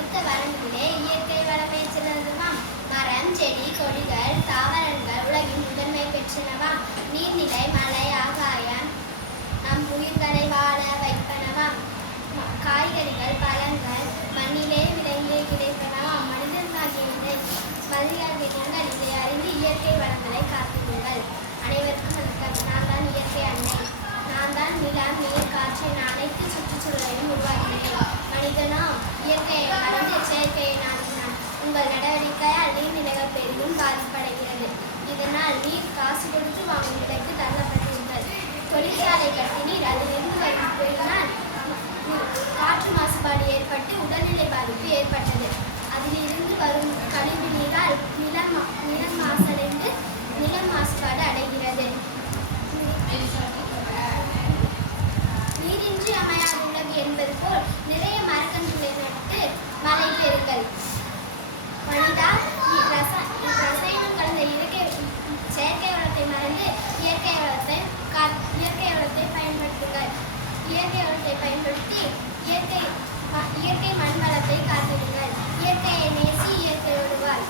கொடுத்த வரங்களிலே இயற்கை வளமை சிறந்ததுமாம். மரம், செடி, கொடிகள், தாவரங்கள் உலகின் முதன்மை பெற்றனவாம். நீர்நிலை, மலை, ஆகாயம் நம் உயிர்களை வாழ வைப்பனவாம். காய்கறிகள், பழங்கள் மண்ணிலே விளைந்து கிடைப்பனவாம். மனிதர்களாகிய மதியாகிய இதை அறிந்து இயற்கை வளங்களை காத்திடுங்கள். அனைவருக்கும் வணக்கம். நான் தான் இயற்கை அன்னை. நான் தான் நிலம், நீர், காற்று என அனைத்து சுற்றுச்சூழலையும் உருவாக்கினேன். மனிதனோ இயற்கையை மறந்து செயற்கையை நாடினான். உங்கள் நடவடிக்கையால் நீர்நிலைகள் பெரிதும் பாதிப்படைகிறது. இதனால் நீர் காசு கொடுத்து வாங்கும் நிலைக்கு தள்ளப்பட்டுள்ளது. தொழிற்சாலை கட்டினீர், அதிலிருந்து வரும் புயலினால் காற்று மாசுபாடு ஏற்பட்டு உடல்நிலை பாதிப்பு ஏற்பட்டது. அதிலிருந்து வரும் கழிவு நீரால் நிலம் மாசடைந்து நிலம் மாசுபாடு அடைகிறது. நீரின்றி அமையாது உலகு என்பது போல் நிறைய மரக்கன்றுகளை நட்டு மழை பெறுங்கள். மனிதா, ரசாயனம் கலந்த செயற்கை வளத்தை மறந்து இயற்கை வளத்தை பயன்படுத்துங்கள். இயற்கை வளத்தை பயன்படுத்தி இயற்கை மண் வளத்தை காத்திடுங்கள். இயற்கையை நேசி, இயற்கையோடு வாழ்.